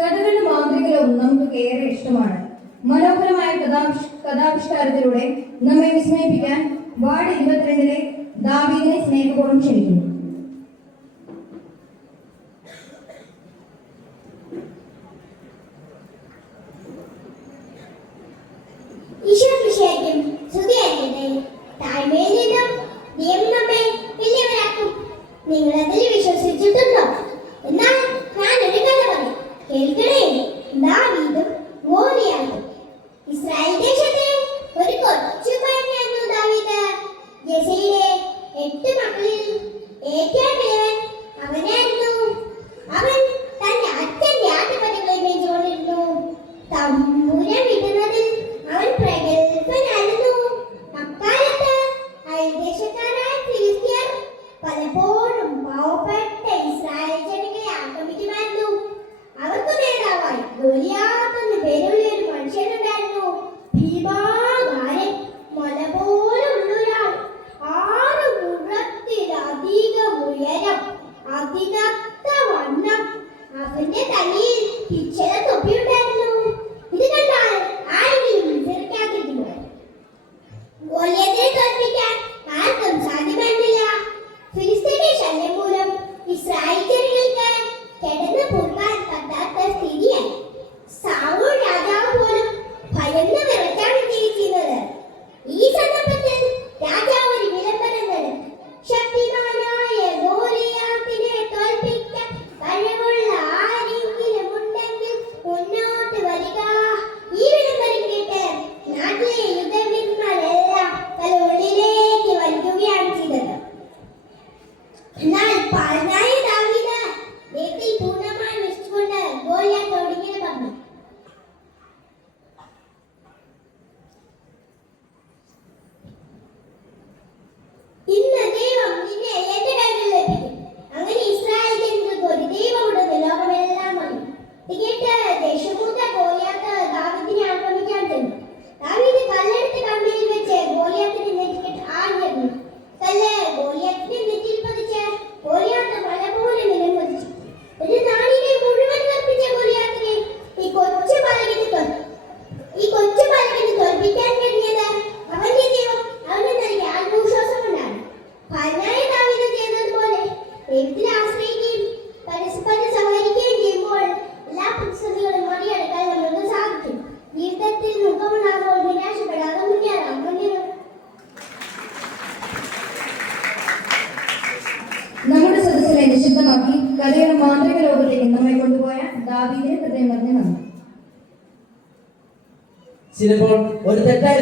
കഥകളുടെ മാന്ത്രികലോകം നമുക്ക് ഏറെ ഇഷ്ടമാണ്. മനോഹരമായ കഥാവിഷ്കാരത്തിലൂടെ നമ്മെ വിസ്മയിപ്പിക്കാൻ വാർഡ് 22-ലെ ദാവീദിനെ സ്നേഹപൂർവ്വം ക്ഷണിക്കുന്നു. നിങ്ങളതിൽ വിശ്വസിച്ചിട്ടുണ്ടോ? എന്നാൽ ഞാനൊരു കഥ പറയാം, കേൾക്കണേ. ദാവീദും ഗോലിയാത്തും. ഇസ്രായേൽ ദേശത്തെ ഒരു കൊച്ചു പയ്യനായിരുന്നു ദാവീദ്. യെസയിലെ 8 മക്കളിൽ ഏറ്റവും ഇളയവൻ അവനായിരുന്നു. അവൻ തന്റെ അച്ഛന്റെ ആട്ടുപറ്റകളെ മേച്ചുകൊണ്ടിരുന്നു. തമ്പുരാൻ വിടുന്നതിൽ അവൻ പ്രഗത്ഭനായിരുന്നു. അക്കാലത്ത് അയൽദേശക്കാരായ ഫിലിസ്ത്യർ പലപ്പോഴും പാവപ്പെട്ട ഇസ്രായേൽ ജനങ്ങളെ ആക്രമിക്കുമായിരുന്നു. അവർക്ക് നേതാവായി ഗോലിയാത്ത് എന്ന് പേരുള്ള ഒരു മനുഷ്യനുണ്ടായിരുന്നു. ഭീമാകാരൻ, മല പോലുള്ള ഒരാൾ, 6 മുഴത്തിലധികം ഉയരം, അതിനത്ത വണ്ണം. അവന്റെ തലയിൽ പിച്ചള തൊപ്പിയുണ്ടായിരുന്നു. ഇത് കണ്ടാൽ ആരെങ്കിലും വിസർക്കാതിരിക്കുന്നു. ഗോലിയാത്തിനെ തോൽപ്പിക്കാൻ ആർക്കും സാധ്യമായിരുന്നില്ല. ഫിലിസ്തീന്റെ ശല്യം മൂലം ഇസ്രായേൽ ജനങ്ങൾക്ക് കിടന്നു പൊറുക്കാൻ പറ്റാത്ത സ്ഥിതിയായി. സൗൽ രാജാവ് പോലും ഭയന്ന് വിറച്ചാണ് ജീവിച്ചിരുന്നത്. ഈ സന്ദർഭത്തിൽ രാജാവ് ഒരു വിളംബരം നടത്തി. ശക്തിമാനായ ഗോലിയാത്തിനെ തോൽപ്പിക്കാൻ കഴിവുള്ള ആരെങ്കിലും ഉണ്ടെങ്കിൽ മുന്നോട്ട് വരിക. ഈ വിളംബരം കേട്ട് നാട്ടിലെ യുദ്ധവീരന്മാരെല്ലാം തല ഉള്ളിലേക്ക് വലിക്കുകയാണ് ചെയ്തത്. എന്നാൽ പാഴനായ ദാവീദ് ദേഹത്തിൽ പൂർണ്ണമായി വെച്ചുകൊണ്ട് ഗോലിയാത്തോട് ഇങ്ങനെ പറഞ്ഞു: ഇന്ന് ദൈവം നിന്നെ എന്റെ കൈകളിൽ ഏൽപ്പിക്കും. അങ്ങനെ ഇസ്രായേൽ ജനങ്ങൾക്ക് ഒരു ദൈവമുണ്ടെന്ന് ലോകമെല്ലാം അറിയും. തികേട്ട് ദേശമൂത്ത ഗോലിയാത്ത് ദാവീദിനെ ആക്രമിക്കാൻ ചെന്നു. ദാവീദ് കല്ലെടുത്ത് കണ്ണിൽ വെച്ച് ഗോലിയാത്തിന്റെ നെറ്റിക്കിട്ട് ആഞ്ഞെറിഞ്ഞു. കല്ല് ഗോലിയാത്തിന്റെ നെറ്റിയിൽ പതിച്ച് ഗോലിയാത്ത് മല പോലെ നിലംപതിച്ചു. ഒരു നാടിനെ മുഴുവൻ കർപ്പിച്ച ഗോലിയാത്തിനെ ഈ കൊച്ചു ബാലകന് തോൽപ്പിക്കാൻ കഴിഞ്ഞത് അവന്റെ ദൈവം അവന് നൽകിയ ആത്മവിശ്വാസം കൊണ്ടാണ്. ഭയനായ ദാവീദ് ചെയ്തതുപോലെ ദൈവത്തിൽ ആശ്രയിക്കുകയും പരസ്പരം സഹകരിക്കുകയും ചെയ്യുമ്പോൾ എല്ലാ പ്രതിസന്ധികളും മറികടക്കാൻ നമുക്ക് സാധിക്കും. ജീവിതത്തിൽ മുഖമുണ്ടാകുമ്പോൾ നിരാശപ്പെടാതെ മുന്നേറാം. നമ്മുടെ സദസ്സിനെ നിശബ്ദമാക്കി കഥയുടെ മാന്ത്രിക ലോകത്തേക്ക് നമ്മെ കൊണ്ടുപോയ ദാവീദിനെ ഹൃദയം നിറഞ്ഞു നന്ദി. ചിലപ്പോൾ ഒരു തെറ്റായ